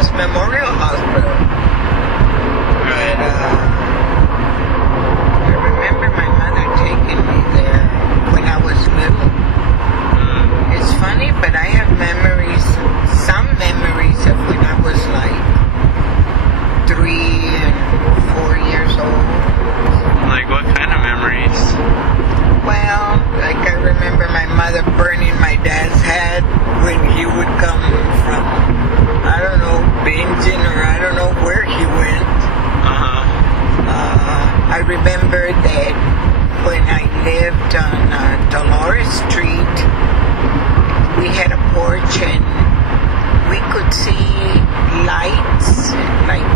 famous Memorial Hospital. But I remember my mother taking me there when I was little. It's funny, but I have memories, some memories of when I was like 3 and 4 years old. Like what kind of memories? Well, like I remember my mother burning my dad's hat when he would come from, I don't know, binging or I don't know where he went. I remember that when I lived on Dolores Street, we had a porch and we could see lights. Like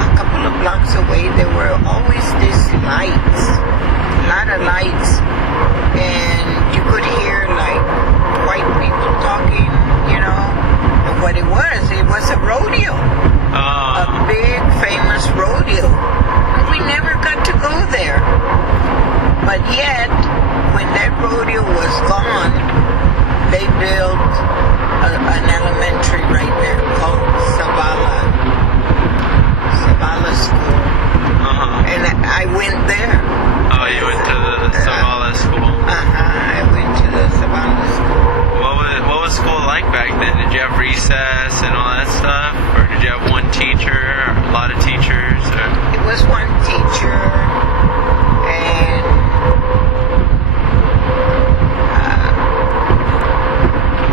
a couple of blocks away, there were always these lights, a lot of lights, and you could hear like white people talking, you know. And what it was a rodeo, a big famous rodeo. We never got to go there, but yet when that rodeo was gone, they built an elementary right there called Zavala School. And I went there. Oh, you went to the Zavala School. I went to the Zavala School. What was school like back then? Did you have recess and all that stuff? Or did you have one teacher or a lot of teachers? Or? It was one teacher, and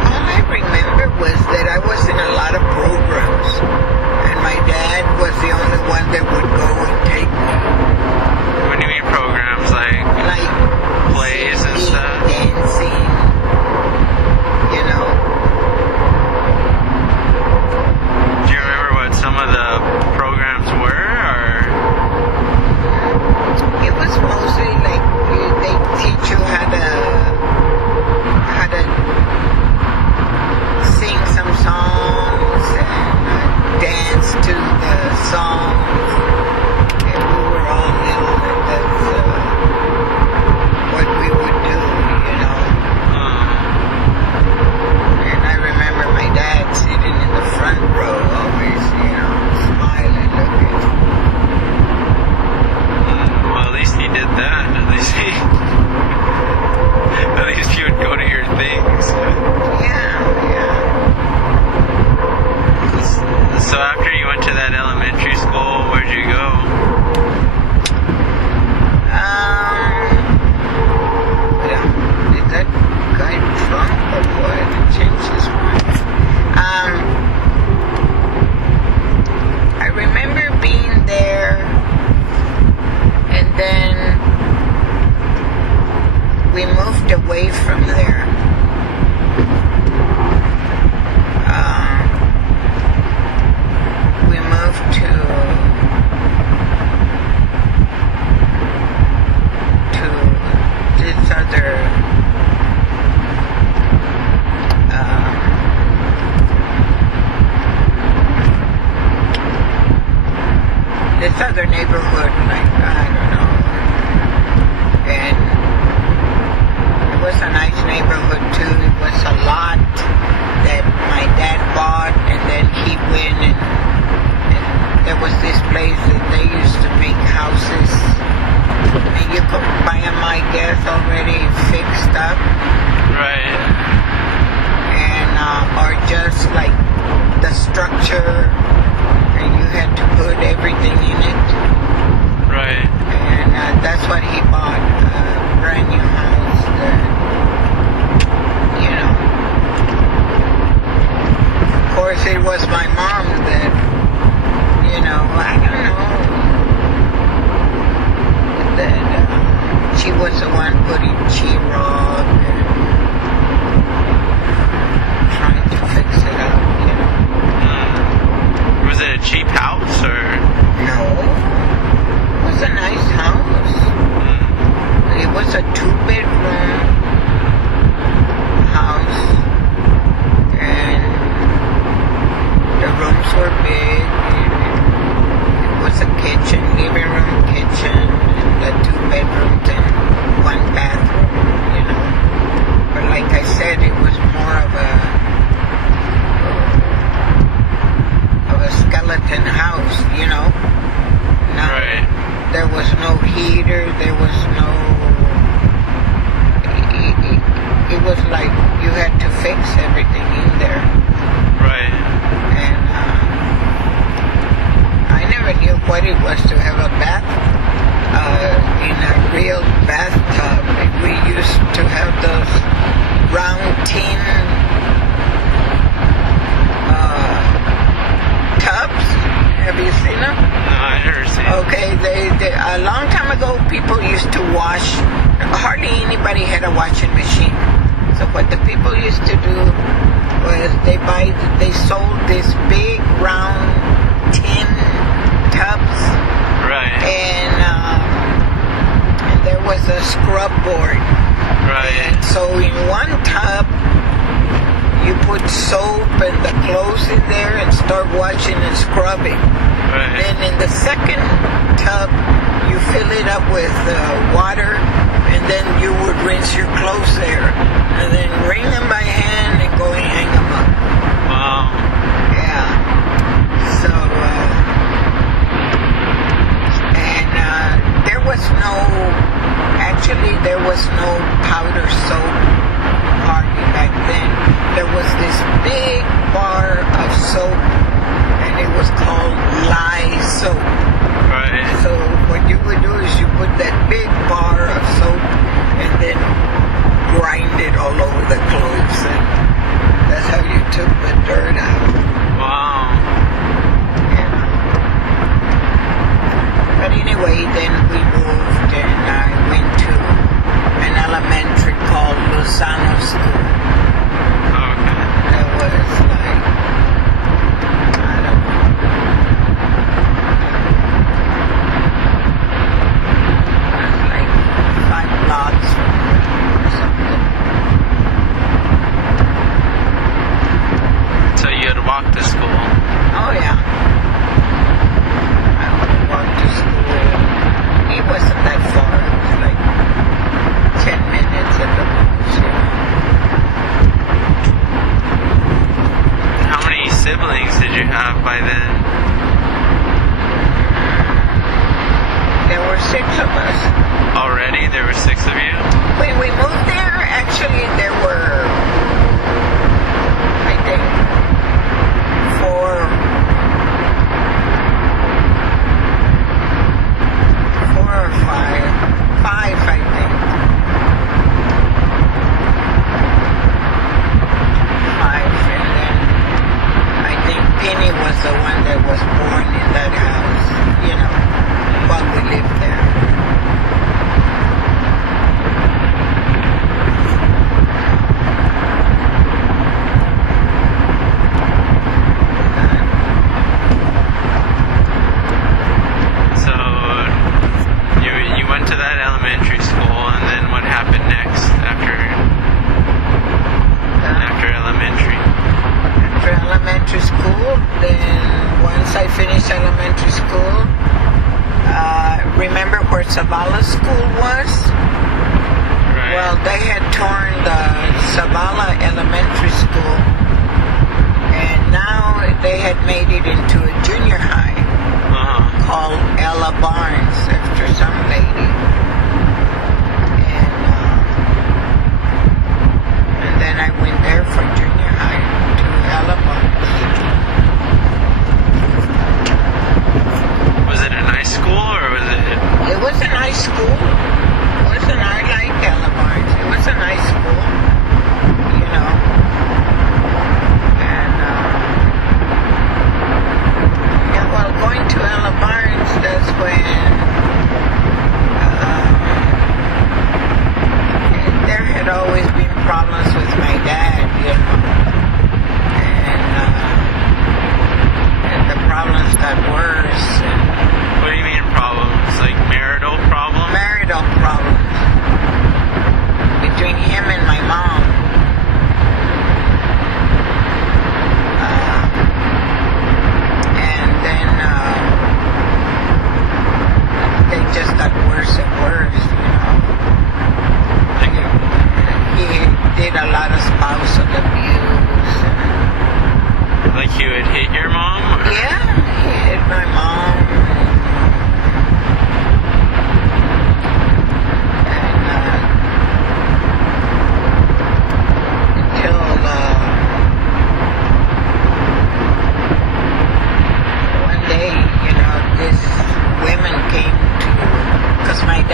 all I remember was that I was in a lot of programs, and my dad was the only one that would go and take me. What do you mean programs? Like plays and stuff? Dancing, you know. Do you remember what some of the programs were? Or? It was mostly like they teach you how to sing some songs and dance to the songs. And we were all little, and that's what we would do, you know. And I remember my dad sitting in the front row, always, you know, smiling, looking. Well, at least he did that. At least you would go to your things. Yeah. So after you went to that elementary school, where'd you go? Did that guy drunk or what? Change his mind. I remember being there, and then we moved away from there. We moved to this other neighborhood, like, I don't know. And it was a nice neighborhood too. It was a lot that my dad bought, and then he went and there was this place that they used to make houses, and you could buy them, I guess, already fixed up. Right. And or just like the structure, and you had to put everything in it. Right. And that's what he bought, a brand new house that, you know. Of course, it was my mom that, you know, I don't know. heater. There was no. It was like you had to fix everything in there. Right. And I never knew what it was to have a bath in a real bathtub. We used to have those round tin tubs. Have you seen them? No, I never seen it. Okay, they a long time ago, people used to wash. Hardly anybody had a washing machine. So what the people used to do was they sold this big round tin tubs. Right. And there was a scrub board. Right. And so in one tub, you put soap and the clothes in there and start washing and scrubbing. Right. Then in the second tub, you fill it up with water, and then you would rinse your clothes there. And then wring them by hand and go and hang them up. Wow. Yeah. So, there was no powder soap hardly back then. There was this big bar of soap, and it was called lye soap. Right. So what you would do is you put that big bar of soap and then grind it all over the clothes, and that's how you took the dirt out. Wow. Yeah. But anyway, then we moved and I went to an elementary called Lozano School. Okay. That was like, I don't know. It was like 5 blocks from here or something. So you had to walk to school. Oh yeah. I would walk to school. It wasn't that far. It was like 10 minutes at the most, you know. How many siblings did you have by then? There were 6 of us. Already? There were 6 of you? When we moved there, actually there were, I think, 4 or 5. 5, I think. 5, and then I think Penny was the one that was born in that house, you know, while we lived there. So you went to that elementary school, and then what happened next after elementary? After elementary school, then once I finished elementary school, remember where Zavala School was? Right. Well, they had torn the Zavala Elementary School, and now they had made it into a junior high called Ella Barnes, after some lady. And then I went there for junior high to Ella Barnes. Was it a nice school, or was it? It was a nice school. I like Ella Barnes. It was a nice school, you know. And yeah, well, going to Ella Barnes, that's when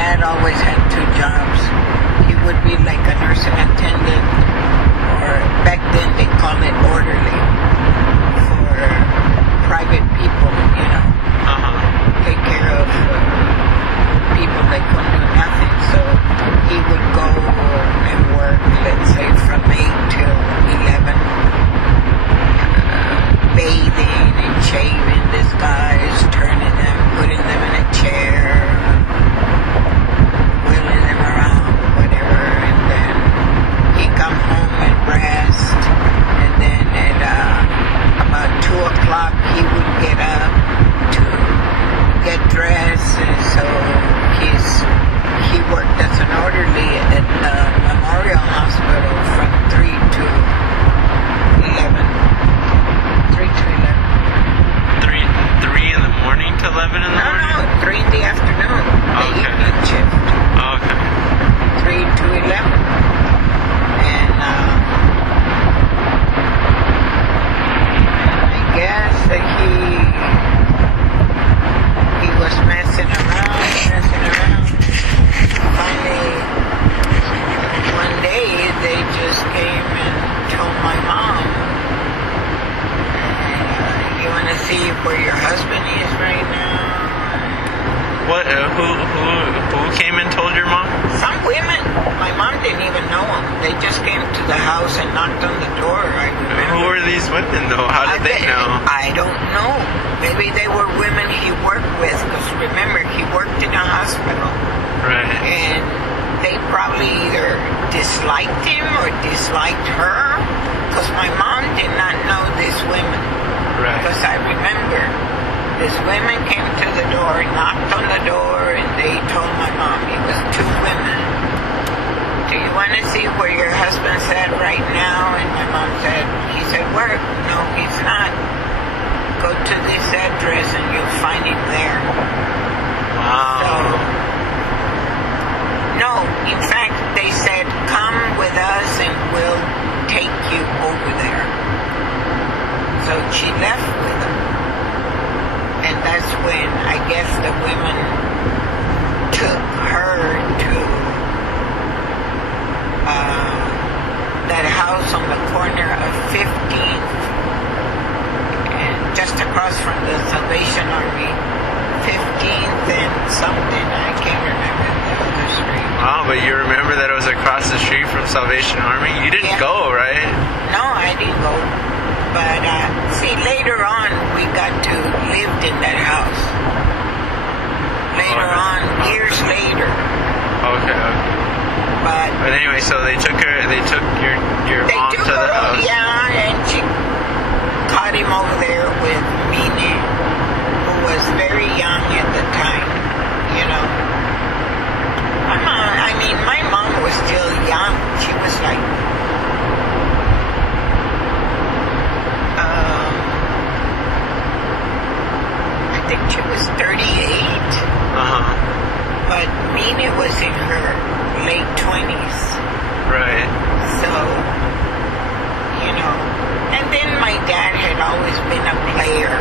dad always had two jobs. He would be like a nursing attendant, or back then they call it orderly, for private people, take care of people that couldn't do nothing. So he would go and work, let's say, from 8 till 11, bathing and shaving these guys, turning them, putting them in a chair, wheeling them around, whatever, and then he'd come home and rest, and then at about 2 o'clock he would get up to get dressed, and so he worked as an orderly at the Memorial Hospital from 3 to 11. 3 to 11. 3 in the morning to 11 in the morning? No, 3 in the afternoon. The evening shift. Okay. 3 to 11. And I guess that he was messing around. Finally, one day they just came and told my mom, you want to see where your husband is right now? What? Who came and told your mom? Some women. My mom didn't even know them. They just came to the house and knocked on the door. I remember. Who were these women, though? How did they know? I don't know. Maybe they were women he worked with, because remember, he worked in a hospital. Right. And they probably either disliked him or disliked her, because my mom did not know these women. Right. Because I remember these women came to the door, knocked on the door, and they told my mom, it was two women. Do you want to see where your husband's at right now? And my mom said, he said, where? No, he's not. Go to this address and you'll find him there. Wow. So, no, in fact, they said, come with us and we'll take you over there. So she left with them. And that's when I guess the women took her to that house on the corner of 15th and just across from the Salvation Army. 15th and something, I can't remember the other street. Wow, but you remember that it was across the street from Salvation Army? You didn't go, right? No, I didn't go. But, see, later on, we got to live in that house. Later on, years later. Okay. But anyway, so they took your mom to the house. Yeah, and she caught him over there with Mine, who was very young at the time, My mom was still young. She was like, I think she was 38. But Mine was in her late 20s. Right. So, and then my dad had always been a player.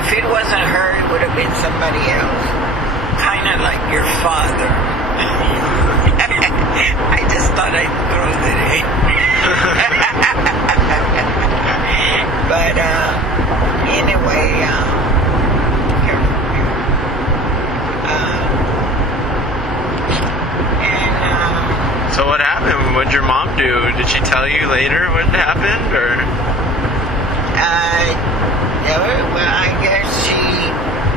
If it wasn't her, it would have been somebody else. Kind of like your father. I just thought I'd throw that in. But, anyway, so what happened? What'd your mom do? Did she tell you later what happened, or? Well, I guess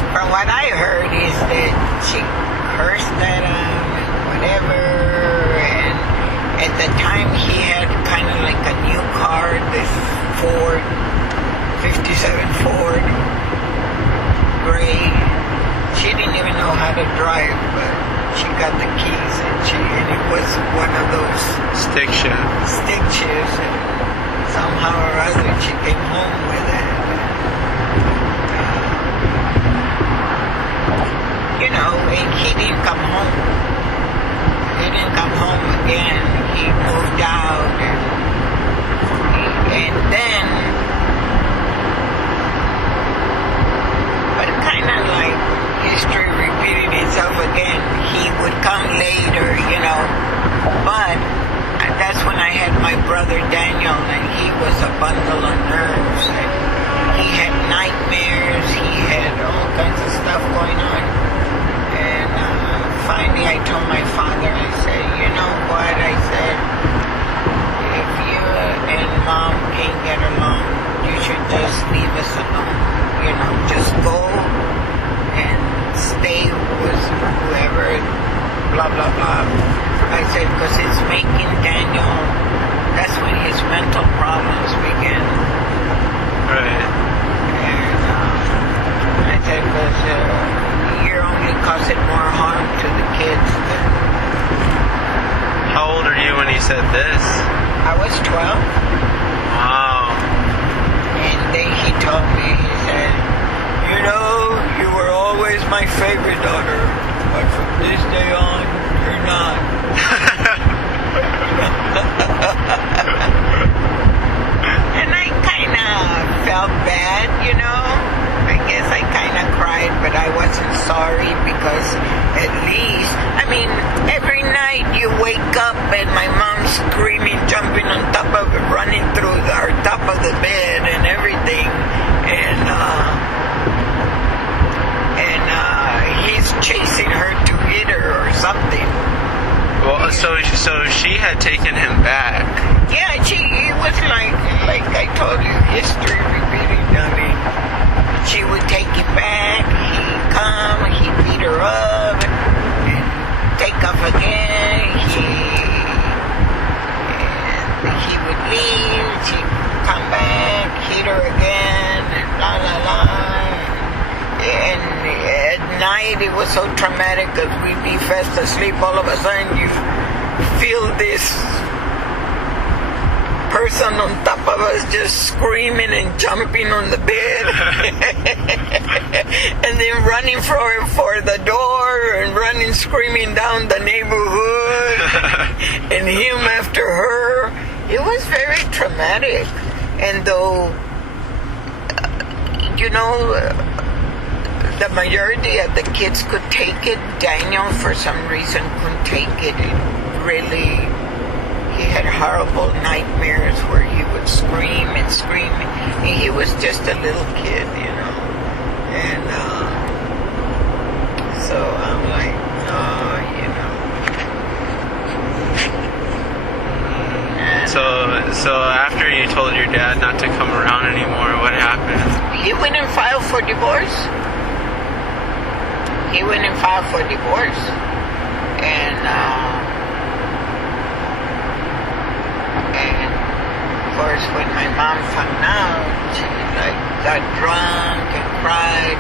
from what I heard, is that she cursed at him and whatever, and at the time he had kind of like a new car, this Ford, 57 Ford, gray. She didn't even know how to drive, but she got the keys, and it was one of those stick shifts, and somehow or other she came home with it. And he didn't come home. He didn't come home again. He moved out, and then, but kind of like history repeated itself again, he come later, But that's when I had my brother Daniel, and he was a bundle of nerves. And he had nightmares. He had all kinds of stuff going on. And finally I told my father, I said, you know what? I said, if you and Mom can't get along, you should just leave us alone. Just go and stay with whoever, blah, blah, blah. I said, because it's making Daniel, that's when his mental problems begin. Right. And I said, because you're only causing more harm to the kids than... How old are you when he said this? I was 12. Wow. And then he told me, he said, you were always my favorite daughter, but from this day on, you're not. And I kind of felt bad, I guess I kind of cried, but I wasn't sorry because at least, every night you wake up and my mom's screaming, jumping on top of it, running through our top of the bed and everything. And he's chasing her to hit her or something. Well, so she had taken him back. Yeah, it was like I told you, history repeating. She would take him back, he'd come, he'd beat her up, and take off again, he would leave, she'd come back, hit her again, and blah, blah, blah. And at night it was so traumatic because we'd be fast asleep, all of a sudden you feel this person on top of us just screaming and jumping on the bed and then running for the door and running screaming down the neighborhood and him after her. It was very traumatic. And though the majority of the kids could take it, Daniel for some reason couldn't take it. He had horrible nightmares where he would scream and scream. And he was just a little kid, And so I'm like, So after you told your dad not to come around anymore, what happened? He went and filed for divorce. And of course, when my mom found out, she got drunk and cried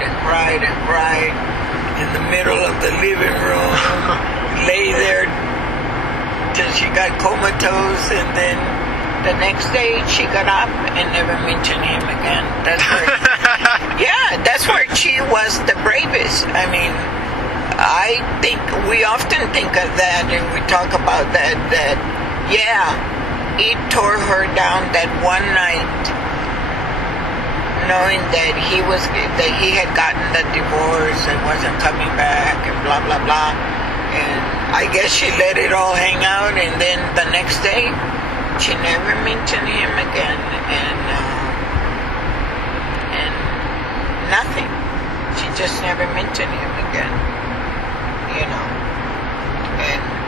in the middle of the living room, lay there till she got comatose, and then the next day she got up and never mentioned him again. That's where she was the bravest. I think we often think of that and we talk about that it tore her down that one night, knowing that he had gotten the divorce and wasn't coming back and blah blah blah. And I guess she let it all hang out, and then the next day she never mentioned him again, and nothing. She just never mentioned him again, and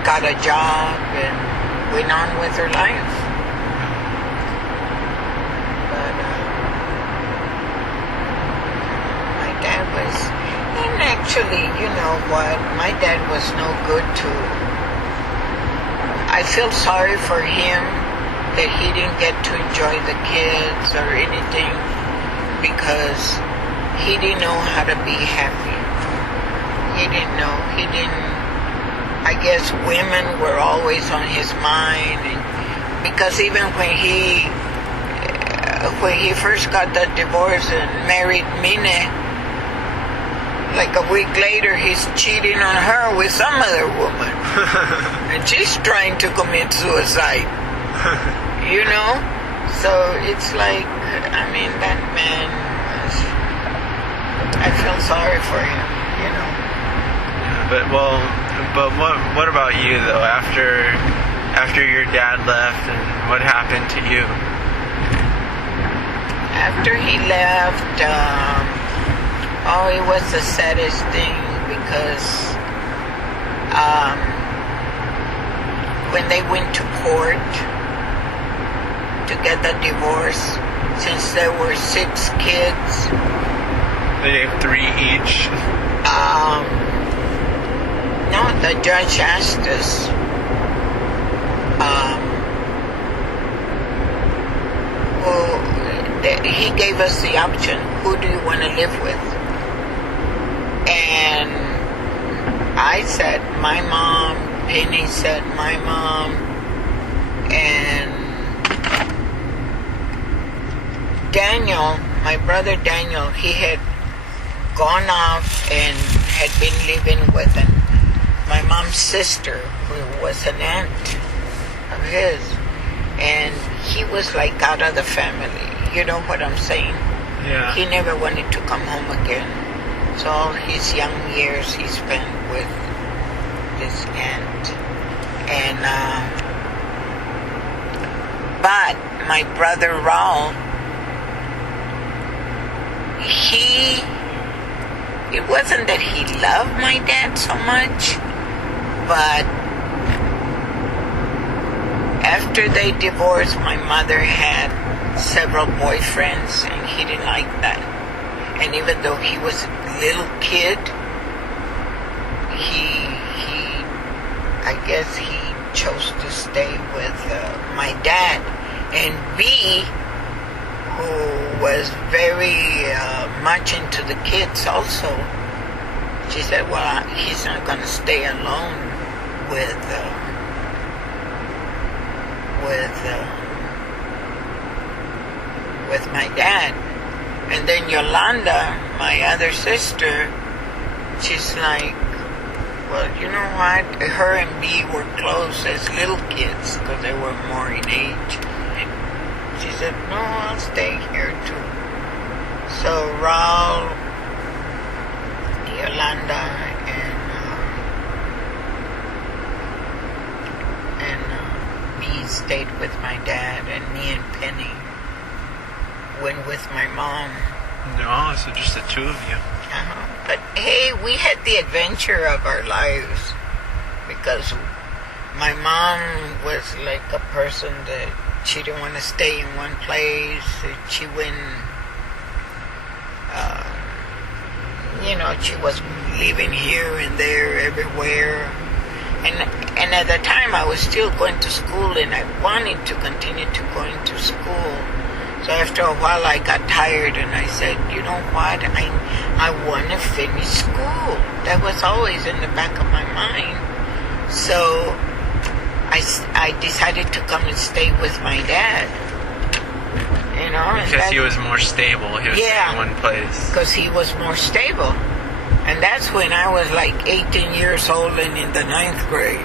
got a job and went on with her life. But my dad was, and actually, you know what, my dad was no good to, I feel sorry for him that he didn't get to enjoy the kids or anything, because he didn't know how to be happy. He didn't know. I guess women were always on his mind, and because even when he first got the divorce and married Mine, like a week later he's cheating on her with some other woman. And she's trying to commit suicide. So it's like, that man, I feel sorry for him, But what about you though? After your dad left, and what happened to you? After he left, it was the saddest thing because when they went to court to get the divorce, since there were 6 kids, They gave 3 each. no, the judge asked us, he gave us the option, who do you want to live with? And I said my mom, Penny said my mom, and Daniel, my brother Daniel, he had gone off and had been living with my mom's sister, who was an aunt of his, and he was like out of the family. You know what I'm saying? Yeah. He never wanted to come home again. So all his young years he spent with this aunt. And but my brother Raul, it wasn't that he loved my dad so much, but after they divorced, my mother had several boyfriends, and he didn't like that. And even though he was a little kid, I guess he chose to stay with my dad. And B, who was very much into the kids also, she said, well, he's not going to stay alone with my dad. And then Yolanda, my other sister, she's like, well, you know what? Her and B were close as little kids because they were more in age. And she said, no, I'll stay here too. So Raul, Yolanda, and B stayed with my dad, and me and Penny went with my mom. No, so just the 2 of you. But hey, we had the adventure of our lives because my mom was like a person that she didn't want to stay in one place. She went, she was living here and there, everywhere. And at the time I was still going to school, and I wanted to continue to going to school. So after a while I got tired, and I said, you know what, I want to finish school. That was always in the back of my mind. So I decided to come and stay with my dad. Because he was more stable. He was in one place. Because he was more stable. And that's when I was like 18 years old and in the 9th grade.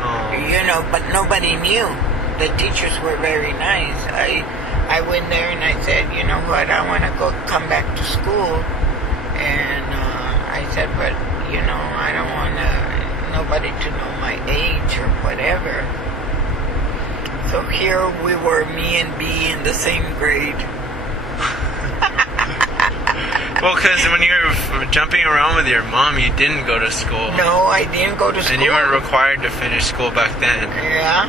Oh. But nobody knew. The teachers were very nice. I went there and I said, you know what, I want to come back to school. And I said, but, I don't want nobody to know my age or whatever. So here we were, me and B in the same grade. Well, because when you were jumping around with your mom, you didn't go to school. No, I didn't go to school. And you weren't required to finish school back then. Yeah.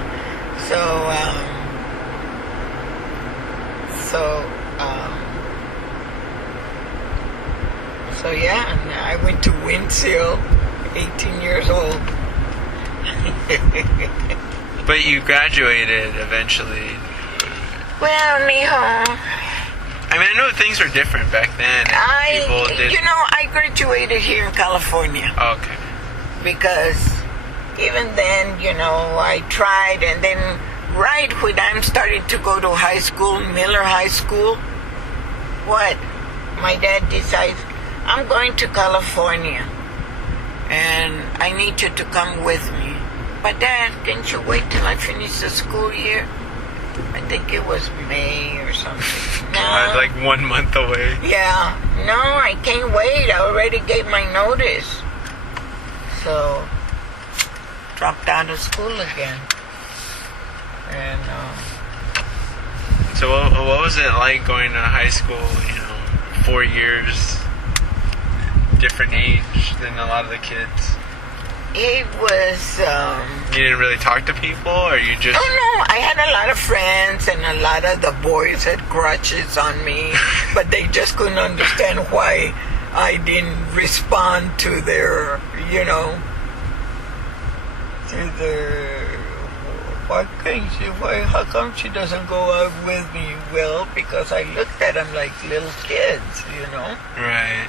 So yeah, and I went to Windshield, 18 years old. But you graduated eventually. Well, mijo. I mean, I know things were different back then. I graduated here in California. Okay. Because even then, I tried, and then right when I'm starting to go to high school, Miller High School, my dad decides, I'm going to California, and I need you to come with me. But Dad, can't you wait till I finish the school year? I think it was May or something. No. Like 1 month away. Yeah. No, I can't wait. I already gave my notice. So, dropped out of school again. And, So what was it like going to high school, 4 years, different age than a lot of the kids? it was, You didn't really talk to people, or you just... oh no, I had a lot of friends, and a lot of the boys had crushes on me, but they just couldn't understand why I didn't respond to their, how come she doesn't go out with me? Well, because I looked at them like little kids, Right.